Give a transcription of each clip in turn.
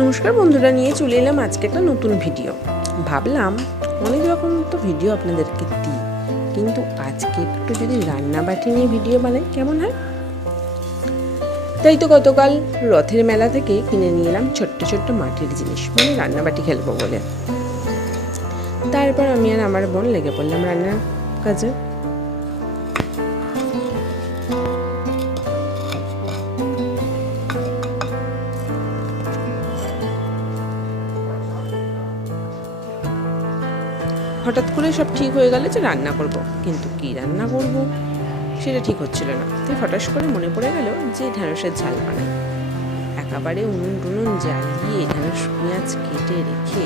নমস্কার বন্ধুরা, নিয়ে চলে এলাম আজকে একটা নতুন ভিডিও। ভাবলাম অনেক রকম তো ভিডিও আপনাদেরকে দিই, কিন্তু আজকে একটু যদি রান্নাবাটি নিয়ে ভিডিও বানাই, কেমন হয়? তাই তো গতকাল রথের মেলা থেকে কিনে নিয়ে এলাম ছোট্ট ছোট্ট মাটির জিনিস মানে রান্নাবাটি খেলব বলে। তারপর আমি আর আমার বোন লেগে পড়লাম রান্নার কাজে। হঠাৎ করে সব ঠিক হয়ে গেল যে রান্না করব। কিন্তু কি রান্না করব? সেটা ঠিক হচ্ছিল না। তাই হঠাৎ করে মনে পড়ে গেল যে ঢ্যাঁড়সের ঝাল বানাই। একেবারে উনুন টুনুন জ্বালিয়ে ঢ্যাঁড়স পেঁয়াজ কেটে রেখে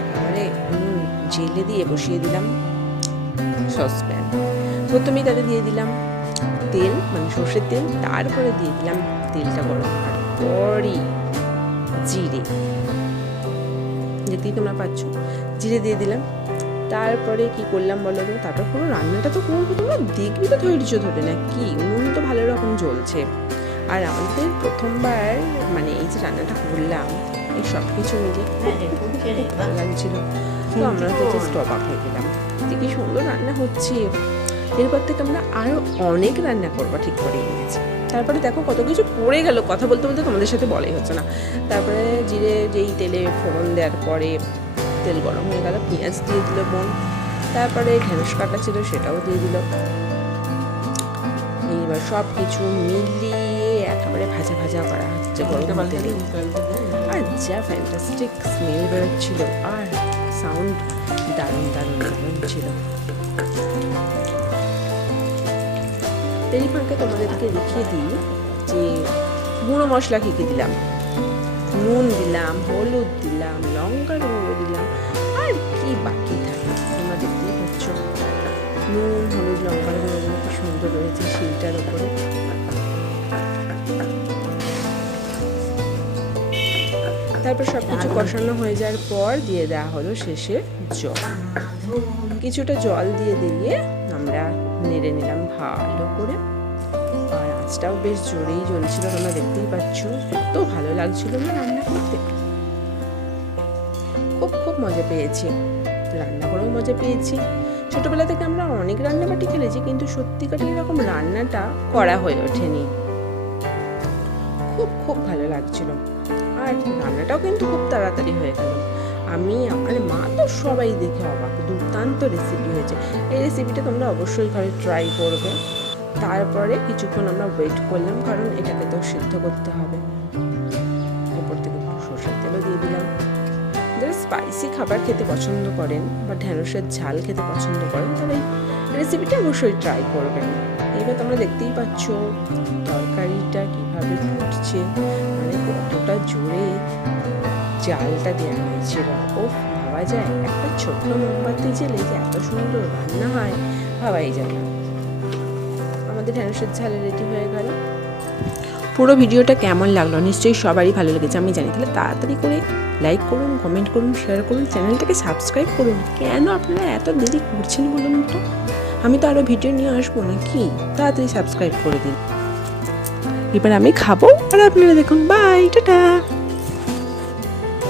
একেবারে উনুন জেলে দিয়ে বসিয়ে দিলাম সসপ্যান। প্রথমেই তাতে দিয়ে দিলাম তেল মানে সর্ষের তেল, তারপরে দিয়ে দিলাম তেলটা গরম হওয়ার পরই জিরে। দেখতেই তোমরা পাচ্ছ। জিরে দিয়ে দিলাম তারপরে কি করলাম বলো তো? তারপর পুরো রান্নাটা তো করব তোমরা দেখবি তো ধৈর্য ধরে না, কি উনুন তো ভালো রকম জ্বলছে। আর আমাদের প্রথমবার মানে এই যে রান্নাটা করলাম, এই সব কিছু মিলে ভালো লাগছিল। তো আমরা তো জাস্ট অবাক হয়ে গেলাম। কি সুন্দর রান্না হচ্ছে। এরপর থেকে আমরা আরও অনেক রান্না করব, ঠিক করে নিয়েছি। তারপরে দেখো কত কিছু পড়ে গেল, কথা বলতে বলতে তোমাদের সাথে বলাই হচ্ছে না। তারপরে জিরে, যেই তেলে ফোড়ন দেওয়ার পরে তেল গরম হয়ে গেল পেঁয়াজ দিয়ে দিল বোন। তারপরে ঢেঁড়স কাটা ছিল সেটাও দিয়ে দিল। এইবার সব কিছু মিলিয়ে একেবারে ভাজা ভাজা করা হচ্ছে গরম তেলে। আর যা ফ্যান্টাস্টিক স্মেল বেরোচ্ছিল আর সাউন্ড দারুণ দারুণ দারুণ ছিল। তেরি তোমাদেরকে দেখিয়ে দিই যে গুঁড়ো মশলা কী কী দিলাম। নুন দিলাম হলুদ দিলাম লঙ্কার গুঁড়ো দিলাম আর কি বাকি থাকে? তোমরা দেখতেই পাচ্ছ। নুন হলুদ লঙ্কার গুঁড়োগুলো কি সুন্দর রয়েছে শিলটার উপরে। তারপর সব কিছু কষানো হয়ে যাওয়ার পর দিয়ে দেওয়া হলো শেষে জল। কিছুটা জল দিয়ে দিয়ে আমরা নেড়ে নিলাম ভালো করে। আঁচটাও বেশ জোরেই জ্বলছিল তোমরা দেখতেই পাচ্ছ। এত ভালো লাগছিল না রান্না করতে। খুব খুব মজা পেয়েছি। রান্না করেও মজা পেয়েছি। ছোটবেলা থেকে আমরা অনেক রান্নাবাটি খেলেছি, কিন্তু সত্যিকার এরকম রান্নাটা করা হয়ে ওঠেনি। খুব খুব ভালো লাগছিল। আর রান্নাটাও কিন্তু খুব তাড়াতাড়ি হয়ে গেল। আমি, আমার মা তো সবাই দেখে অবাক। দুর্দান্ত রেসিপি হয়েছে। এই রেসিপিটা তোমরা অবশ্যই ঘরে ট্রাই করবে। তারপরে কিছুক্ষণ আমরা ওয়েট করলাম, কারণ এটাকে তো সিদ্ধ করতে হবে। ওপর থেকে একটু সর্ষের তেলও দিয়ে দিলাম। যারা স্পাইসি খাবার খেতে পছন্দ করেন বা ঢ্যাঁড়সের ঝাল খেতে পছন্দ করেন তাহলে রেসিপিটা অবশ্যই ট্রাই করবেন। এবার তোমরা দেখতেই পাচ্ছ, তরকারিটা কীভাবে ফুটছে মানে কতটা জোরে জালটা দেওয়া হয়েছিল ও ভাবা যায়? একটা ছোট্ট মোমবাতি জেলে যে এত সুন্দর রান্না হয়, ভাবাই যায় না। আমাদের ঢ্যাঁড়সের ঝাল রেডি হয়ে গেল। পুরো ভিডিওটা কেমন লাগল? নিশ্চয়ই সবারই ভালো লেগেছে, আমি জানি। তাহলে তাড়াতাড়ি করে লাইক করুন কমেন্ট করুন শেয়ার করুন চ্যানেলটাকে সাবস্ক্রাইব করুন। কেন আপনারা এত দেরি করছেন বলুন তো? আমি তো আরও ভিডিও নিয়ে আসব না কি তাড়াতাড়ি সাবস্ক্রাইব করে দিন। এবার আমি খাব। আর আপনারা দেখুন বাই টাটা।